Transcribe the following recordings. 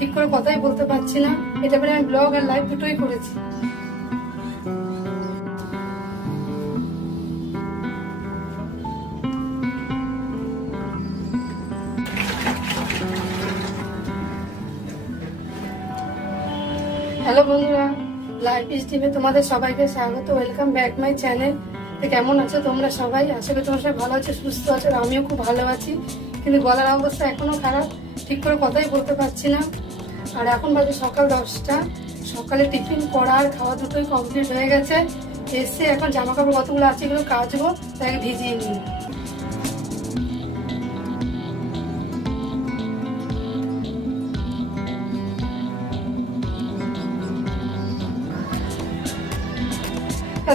ঠিক করে কথাই বলতে পারছি না। এটা পরে আমি ব্লগ আর লাইভ দুটোই করেছি। হ্যালো বন্ধুরা, লাইভ স্ট্রিমে তোমাদের সবাইকে স্বাগত। Welcome back my channel. কেমন আছো তোমরা সবাই? আশা করি তোমরা সবাই ভালো আছো, সুস্থ আছো। আমিও খুব ভালো আছি, কিন্তু গলার অবস্থা এখনো খারাপ, ঠিক করে কথাই বলতে পারছি না। আর এখন বাজে সকাল 10টা। সকালে টিফিন করা আর খাওয়া দুটোই কমপ্লিট হয়ে গেছে। এসে এখন জামা কাপড় কতগুলো আছে এগুলো কাচবো, তাই ভিজিয়ে নিই।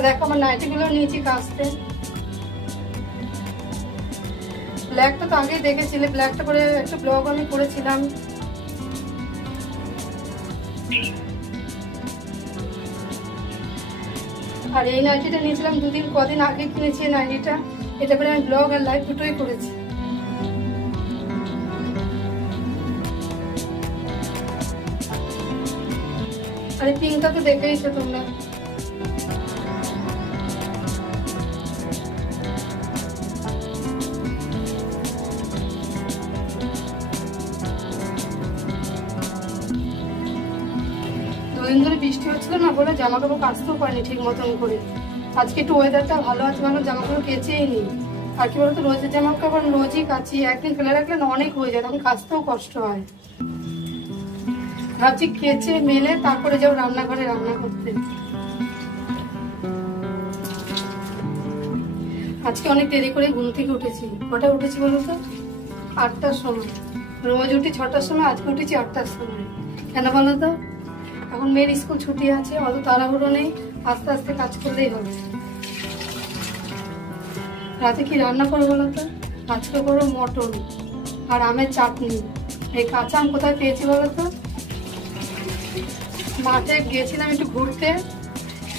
দেখো আমার নাইটিগুলো নিয়েছি কাচতে। ব্ল্যাকটা তো আগেই দেখেছিলে, ব্ল্যাকটা করে একটা ব্লগ আমি করেছিলাম। আর এই নাইটিটা নিয়েছিলাম কদিন আগে কিনেছি এই নাইটিটা। এটা পরে আমি ব্লগ আর লাইভ দুটোই করেছি। আর এই পিঙ্কটা তো দেখেইছো তোমরা। দুদিন ধরে বৃষ্টি হচ্ছিল না বলে জামা কাপড় কাচতেও পারিনি ঠিক মতন করে। আজকে একটু ওয়েদারটা ভালো আছে, মানে জামা কাপড় কেচেই নি। আর কি বলতো, রোজের জামা কাপড় রোজই কাচি, একদিন ফেলে রাখলে না অনেক হয়ে যায়, তখন কাচতেও কষ্ট হয়। ভাবছি কেচে মেলে তারপরে যাও রান্নাঘরে রান্না করতে। আজকে অনেক দেরি করে ঘুম থেকে উঠেছি। কটা উঠেছি বলো তো? 8টার সময়। রোজ উঠি 6টার সময়, আজকে উঠেছি 8টার সময়। কেন বলো তো? এখন মেয়ের স্কুল ছুটি আছে, অত তাড়াহুড়ো নেই, আস্তে আস্তে কাজ করলেই হবে। রাতে কি রান্না করবো বলো তো? আজকে করবো মটন আর আমের চাটনি। এই কাঁচা আম কোথায় পেয়েছি বলো তো? মাঠে গিয়েছিলাম একটু ঘুরতে,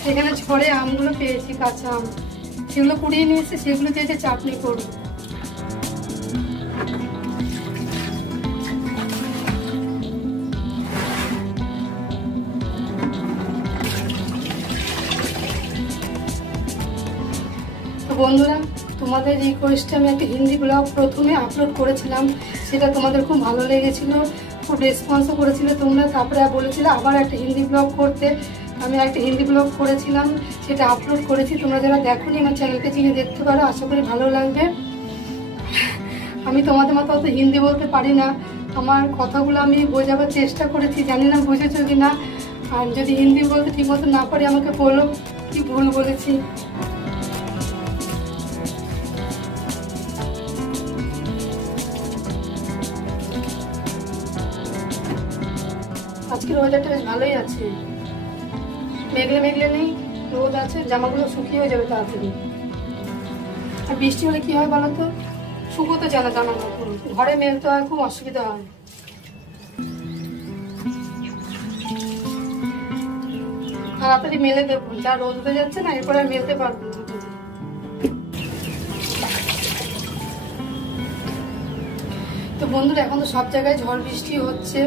সেখানে ঝড়ে আমগুলো পেয়েছি, কাঁচা আম। সেগুলো কুড়িয়ে নিয়ে এসে সেগুলো দিয়ে চাটনি করবো। বন্ধুরা, তোমাদের রিকোয়েস্টে আমি একটা হিন্দি ব্লগ প্রথমে আপলোড করেছিলাম, সেটা তোমাদের খুব ভালো লেগেছিল, খুব রেসপন্সও করেছিল তোমরা। তারপরে বলেছিলে আবার একটা হিন্দি ব্লগ করতে। আমি একটা হিন্দি ব্লগ করেছিলাম, সেটা আপলোড করেছি। তোমরা যারা দেখোনি আমার চ্যানেলকে চিনে দেখতে পারো, আশা করি ভালো লাগবে। আমি তোমাদের মতো অত হিন্দি বলতে পারি না, আমার কথাগুলো আমি বোঝাবার চেষ্টা করেছি, জানি না বুঝেছো কি না। আর যদি হিন্দি বলতে ঠিক মতো না পারি আমাকে বলো কি ভুল বলেছি। আজকের ওয়েদারটা বেশ ভালোই আছে, মেঘলে মেঘলে নেই, রোদ আছে, জামাগুলো শুকিয়ে হয়ে যাবে তাড়াতাড়ি। আর বৃষ্টি হলে কি হয় বলো তো? শুকোতে চায় না জামা কাপড়, ঘরে মেলতে হয়, খুব অসুবিধা হয়। তাড়াতাড়ি মেলে দেবো, যা রোদ উঠে যাচ্ছে না, এরপরে আর মেলতে পারবো না। তো বন্ধুরা, এখন তো সব জায়গায় ঝড় বৃষ্টি হচ্ছে।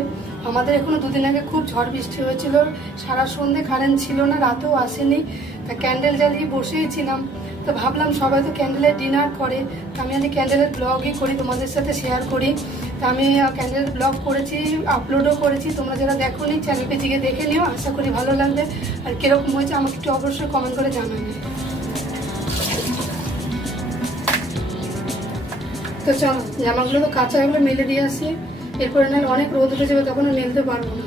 আমাদের এখনো দুদিন আগে খুব ঝড় বৃষ্টি হয়েছিল, সারা সন্ধে কারেন্ট ছিল না, রাতেও আসেনি। তা ক্যান্ডেল জ্বালিয়ে বসেইছিলাম। তো ভাবলাম সবাই তো ক্যান্ডেলের ডিনার করে, তো আমি আজকে ক্যান্ডেলের ব্লগই করি, তোমাদের সাথে শেয়ার করি। তো আমি ক্যান্ডেলের ব্লগ করেছি, আপলোডও করেছি। তোমরা যারা দেখোনি চ্যানেলকে গিয়ে দেখে নিও, আশা করি ভালো লাগবে। আর কিরকম হয়েছে আমাকে একটু অবশ্যই কমেন্ট করে জানাবে। তো চলো, জামাগুলো তো কাঁচা, এগুলো মেলে দিয়ে আসি, এরপরে না অনেক রোদ উঠে যাবে, তখন মেলতে পারবো না।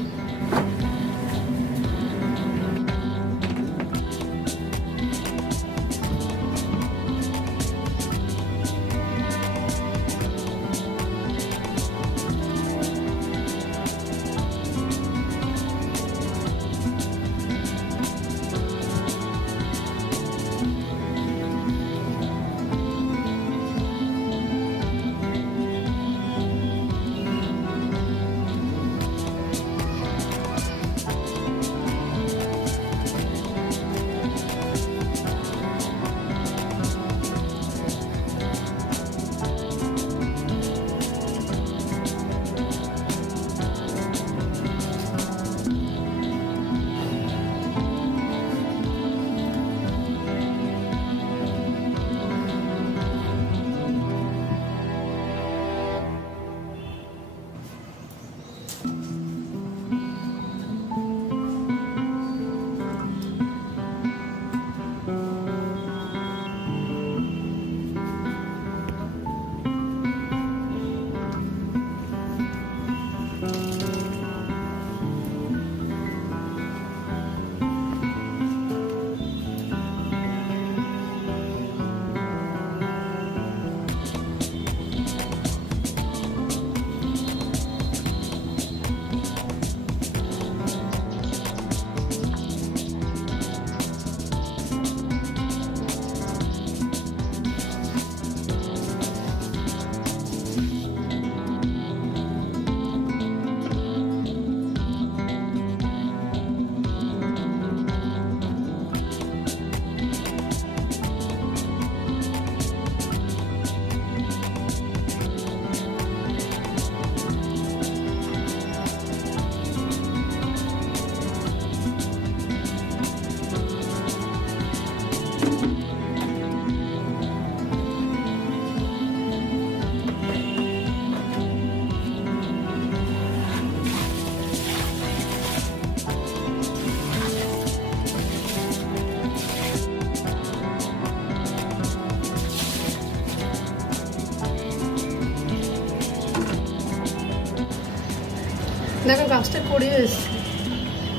দেখো গাছটা করিয়ে এসছে,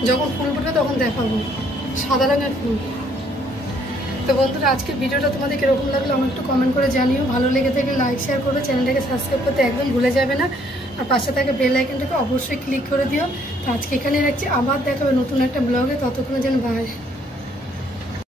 যখন ফুল ফুটবে তখন দেখাবো, সাদা রঙের ফুল। তো বন্ধুরা আজকের ভিডিওটা তোমাদের কিরকম লাগলো আমার একটু কমেন্ট করে জানিও। ভালো লেগে থাকলে লাইক শেয়ার করবে, চ্যানেলটাকে সাবস্ক্রাইব করতে একদম ভুলে যাবে না, আর পাশে থাকা বেল আইকনটাকে অবশ্যই ক্লিক করে দিও। তো আজকে এখানে রাখছি, আবার দেখাবে নতুন একটা ব্লগে, ততক্ষণে যেন বাই।